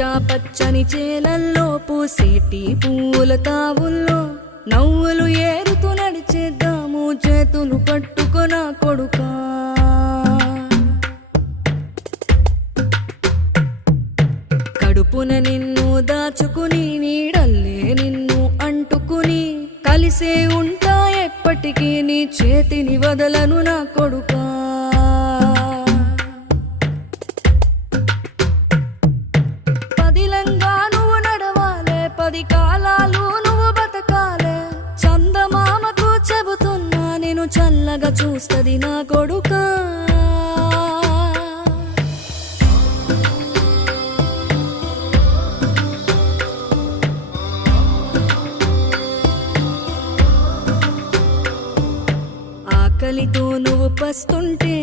పచ్చని చేలల్లో పూసేటి పూల తావుల్లో నవ్వులు ఏరుతూ నడిచేద్దాము చేతులు పట్టుకొన కొడుకా. కడుపున నిన్ను దాచుకుని నీడల్లే నిన్ను అంటుకుని కలిసే ఉంటా ఎప్పటికీ నీ చేతిని వదలను నా కొడుకా. పదిలంగా నువ్వు నడవాలే, 10 కాలాలు నువ్వు బతకాలే. చందమామకు చెబుతున్నా నేను చల్లగా చూస్తది నా కొడుకా. ఆకలితో నువ్వు పస్తుంటే